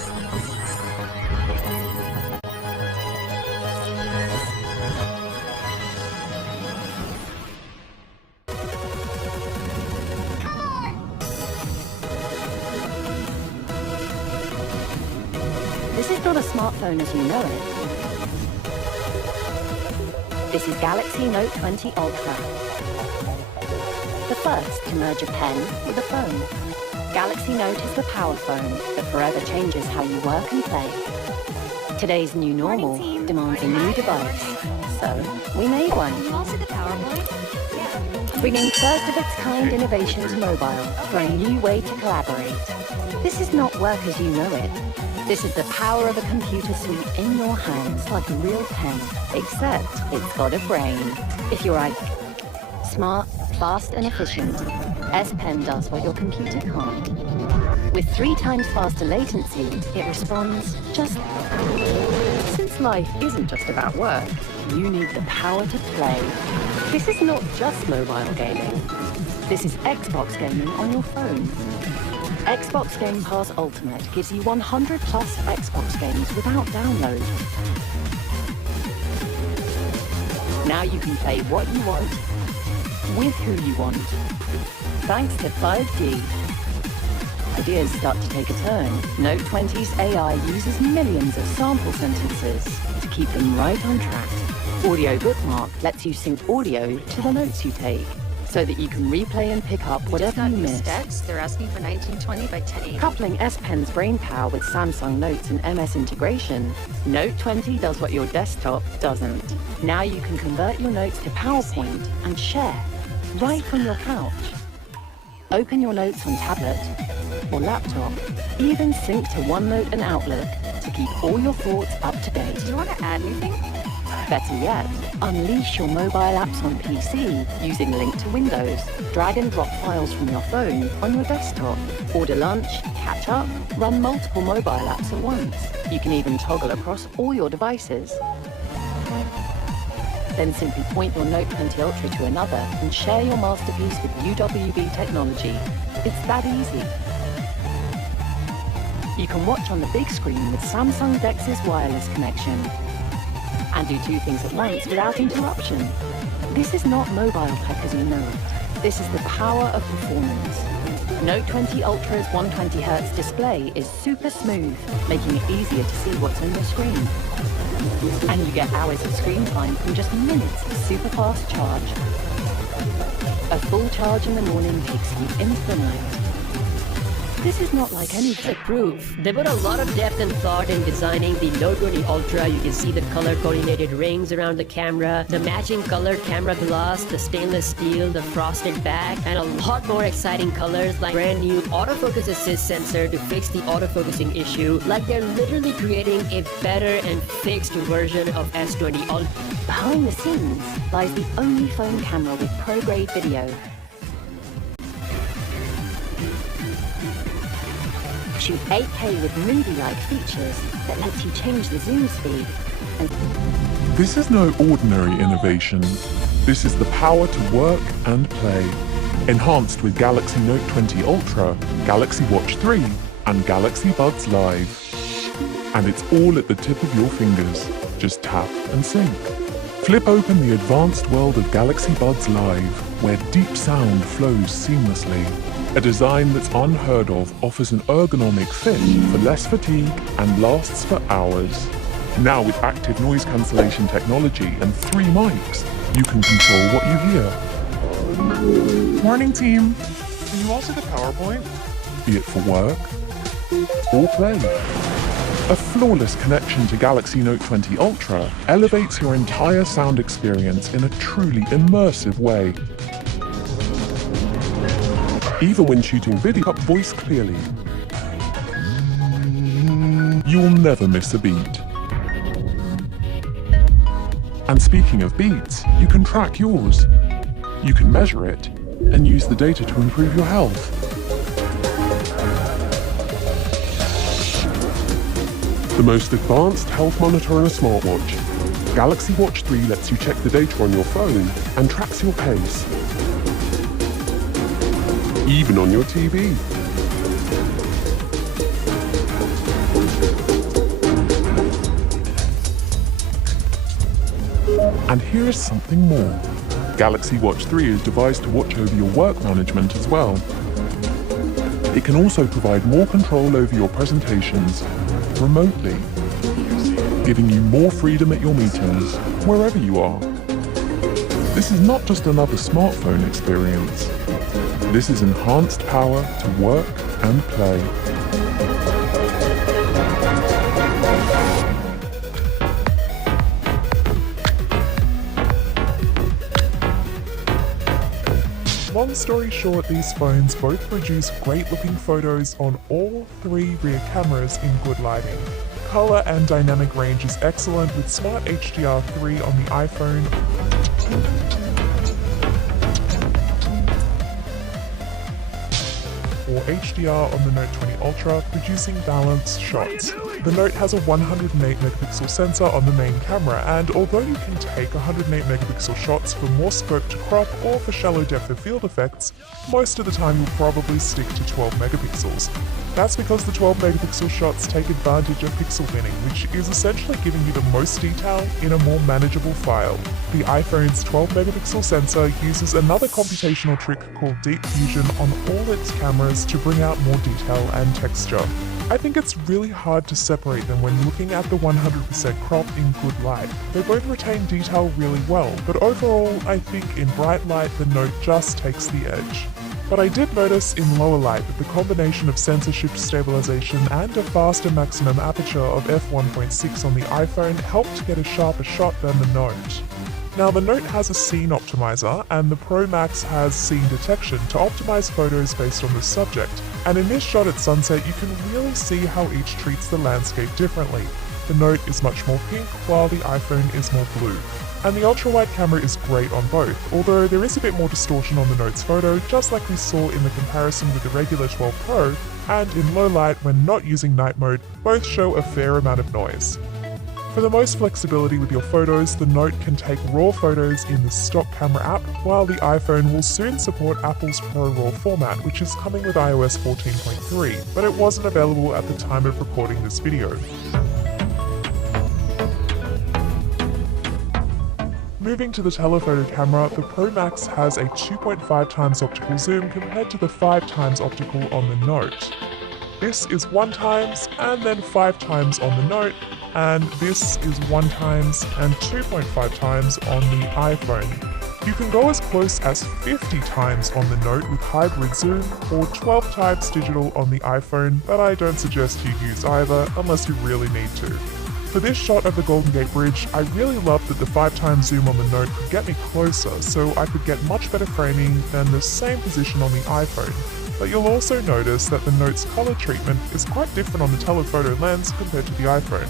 This is not a smartphone as you know it. This is Galaxy Note 20 Ultra. The first to merge a pen with a phone. Galaxy Note is the power phone that forever changes how you work and play. Today's new normal demands a new device, so we made one. Bringing first-of-its-kind innovation to mobile for a new way to collaborate. This is not work as you know it. This is the power of a computer suite in your hands like a real pen, except it's got a brain. If you're like smart, fast and efficient, S Pen does what your computer can't. With 3 times faster latency, it responds just... Since life isn't just about work, you need the power to play. This is not just mobile gaming. This is Xbox gaming on your phone. Xbox Game Pass Ultimate gives you 100 plus Xbox games without download. Now you can play what you want, with who you want. Thanks to 5G. Ideas start to take a turn. Note 20's AI uses millions of sample sentences to keep them right on track. Audio Bookmark lets you sync audio to the notes you take, so that you can replay and pick up whatever you missed. They're asking for 1920 by 1080. Coupling S Pen's brainpower with Samsung Notes and MS integration, Note 20 does what your desktop doesn't. Now you can convert your notes to PowerPoint and share, right from your couch. Open your notes on tablet or laptop, even sync to OneNote and Outlook to keep all your thoughts up to date. Do you want to add anything? Better yet, unleash your mobile apps on PC using Link to Windows. Drag and drop files from your phone on your desktop. Order lunch, catch up, run multiple mobile apps at once. You can even toggle across all your devices. Then simply point your Note 20 Ultra to another and share your masterpiece with UWB technology. It's that easy. You can watch on the big screen with Samsung DeX's wireless connection and do 2 things at once without interruption. This is not mobile tech as you know it. This is the power of performance. Note 20 Ultra's 120Hz display is super smooth, making it easier to see what's on your screen. And you get hours of screen time from just minutes of super fast charge. A full charge in the morning takes you into the night. This is not like anything. Proof. They put a lot of depth and thought in designing the Note 20 Ultra. You can see the color-coordinated rings around the camera, the matching colored camera glass, the stainless steel, the frosted back, and a lot more exciting colors like brand new autofocus assist sensor to fix the autofocusing issue. Like they're literally creating a better and fixed version of S20 Ultra. Behind the scenes lies the only phone camera with pro-grade video. Shoot 8K with movie-like features that lets you change the zoom speed. This is no ordinary innovation. This is the power to work and play. Enhanced with Galaxy Note 20 Ultra, Galaxy Watch 3, and Galaxy Buds Live. And it's all at the tip of your fingers. Just tap and sync. Flip open the advanced world of Galaxy Buds Live, where deep sound flows seamlessly. A design that's unheard of offers an ergonomic fit for less fatigue and lasts for hours. Now with active noise cancellation technology and 3 mics, you can control what you hear. Morning, team. Can you also get PowerPoint? Be it for work or play. A flawless connection to Galaxy Note 20 Ultra elevates your entire sound experience in a truly immersive way. Even when shooting video, up voice clearly. You'll never miss a beat. And speaking of beats, you can track yours. You can measure it and use the data to improve your health. The most advanced health monitor on a smartwatch, Galaxy Watch 3 lets you check the data on your phone and tracks your pace. Even on your TV. And here is something more. Galaxy Watch 3 is devised to watch over your work management as well. It can also provide more control over your presentations remotely, giving you more freedom at your meetings, wherever you are. This is not just another smartphone experience. This is enhanced power to work and play. Long story short, these phones both produce great-looking photos on all three rear cameras in good lighting. Color and dynamic range is excellent with Smart HDR3 on the iPhone or HDR on the Note 20 Ultra, producing balanced shots. The Note has a 108 megapixel sensor on the main camera, and although you can take 108 megapixel shots for more scope to crop or for shallow depth of field effects, most of the time you'll probably stick to 12 megapixels. That's because the 12 megapixel shots take advantage of pixel binning, which is essentially giving you the most detail in a more manageable file. The iPhone's 12 megapixel sensor uses another computational trick called Deep Fusion on all its cameras to bring out more detail and texture. I think it's really hard to separate them when looking at the 100% crop in good light. They both retain detail really well, but overall I think in bright light the Note just takes the edge. But I did notice in lower light that the combination of sensor shift stabilization and a faster maximum aperture of f1.6 on the iPhone helped get a sharper shot than the Note. Now the Note has a scene optimizer and the Pro Max has scene detection to optimize photos based on the subject. And in this shot at sunset you can really see how each treats the landscape differently. The Note is much more pink while the iPhone is more blue. And the ultra-wide camera is great on both, although there is a bit more distortion on the Note's photo, just like we saw in the comparison with the regular 12 Pro, and in low light when not using night mode, both show a fair amount of noise. For the most flexibility with your photos, the Note can take RAW photos in the stock camera app, while the iPhone will soon support Apple's ProRAW format, which is coming with iOS 14.3, but it wasn't available at the time of recording this video. Moving to the telephoto camera, the Pro Max has a 2.5 times optical zoom compared to the 5 times optical on the Note. This is 1 times and then 5 times on the Note, and this is 1 times and 2.5 times on the iPhone. You can go as close as 50 times on the Note with hybrid zoom or 12 times digital on the iPhone, but I don't suggest you use either unless you really need to. For this shot of the Golden Gate Bridge, I really loved that the 5 times zoom on the Note could get me closer so I could get much better framing than the same position on the iPhone. But you'll also notice that the Note's color treatment is quite different on the telephoto lens compared to the iPhone.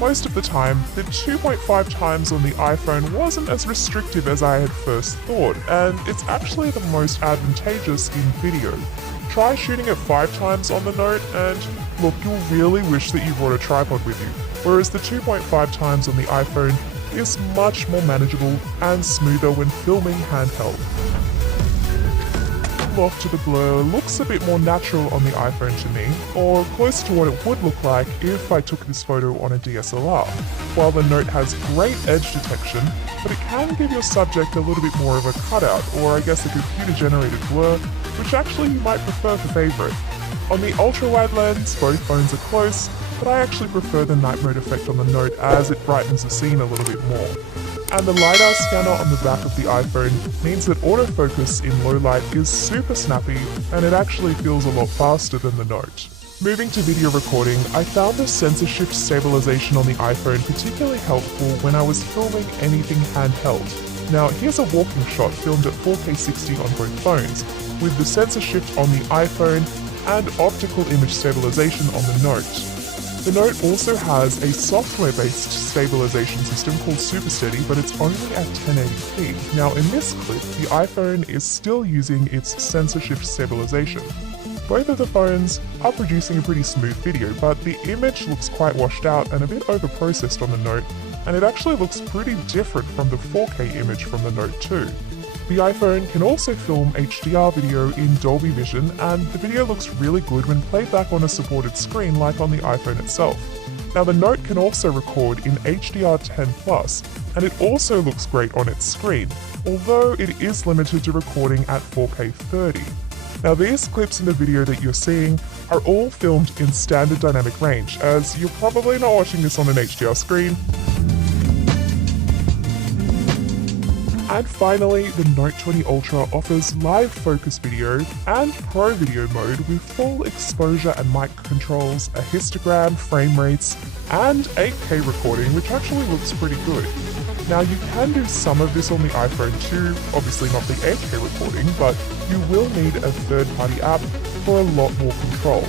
Most of the time, the 2.5 times on the iPhone wasn't as restrictive as I had first thought, and it's actually the most advantageous in video. Try shooting at 5 times on the Note and look, you'll really wish that you brought a tripod with you, whereas the 2.5 times on the iPhone is much more manageable and smoother when filming handheld. Off to the blur looks a bit more natural on the iPhone to me, or close to what it would look like if I took this photo on a DSLR. While the Note has great edge detection, but it can give your subject a little bit more of a cutout, or I guess a computer-generated blur, which actually you might prefer for favorite. On the ultra-wide lens, both phones are close, but I actually prefer the night mode effect on the Note as it brightens the scene a little bit more. And the LiDAR scanner on the back of the iPhone means that autofocus in low light is super snappy, and it actually feels a lot faster than the Note. Moving to video recording, I found the sensor shift stabilization on the iPhone particularly helpful when I was filming anything handheld. Now here's a walking shot filmed at 4K 60 on both phones, with the sensor shift on the iPhone and optical image stabilization on the Note. The Note also has a software-based stabilization system called SuperSteady, but it's only at 1080p. Now in this clip, the iPhone is still using its sensor shift stabilization. Both of the phones are producing a pretty smooth video, but the image looks quite washed out and a bit overprocessed on the Note, and it actually looks pretty different from the 4K image from the Note 2. The iPhone can also film HDR video in Dolby Vision, and the video looks really good when played back on a supported screen like on the iPhone itself. Now the Note can also record in HDR10+, and it also looks great on its screen, although it is limited to recording at 4K 30. Now these clips in the video that you're seeing are all filmed in standard dynamic range, as you're probably not watching this on an HDR screen. And finally, the Note 20 Ultra offers live focus video and Pro Video mode with full exposure and mic controls, a histogram, frame rates, and 8K recording, which actually looks pretty good. Now you can do some of this on the iPhone too, obviously not the 8K recording, but you will need a third-party app for a lot more control.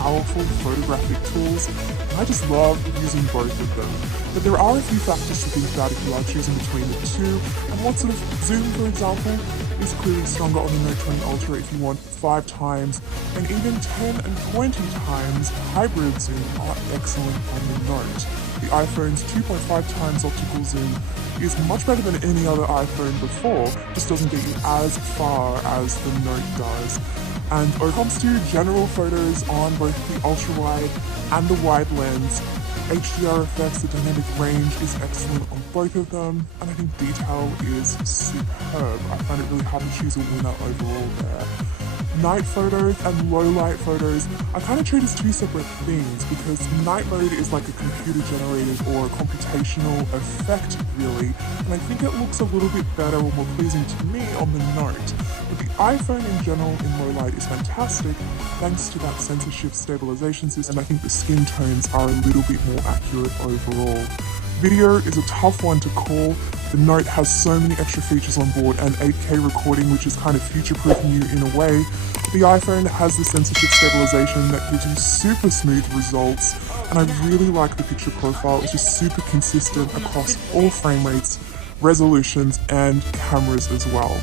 Powerful photographic tools, and I just love using both of them. But there are a few factors to think about if you are choosing between the two, and what sort of zoom, for example, is clearly stronger on the Note 20 Ultra if you want 5 times, and even 10 and 20 times hybrid zoom are excellent on the Note. The iPhone's 2.5 times optical zoom is much better than any other iPhone before, just doesn't get you as far as the Note does. And when it comes to general photos on both the ultra-wide and the wide lens, HDR effects, the dynamic range is excellent on both of them, and I think detail is superb. I find it really hard to choose a winner overall there. Night photos and low light photos I kind of treat as two separate things, because night mode is like a computer generated or a computational effect really, and I think it looks a little bit better or more pleasing to me on the Note. But the iPhone in general in low light is fantastic thanks to that sensor shift stabilization system, and I think the skin tones are a little bit more accurate overall. Video is a tough one to call. The Note has so many extra features on board, and 8K recording, which is kind of future-proofing you in a way. The iPhone has the sensor shift stabilization that gives you super smooth results, and I really like the picture profile. It's just super consistent across all frame rates, resolutions, and cameras as well.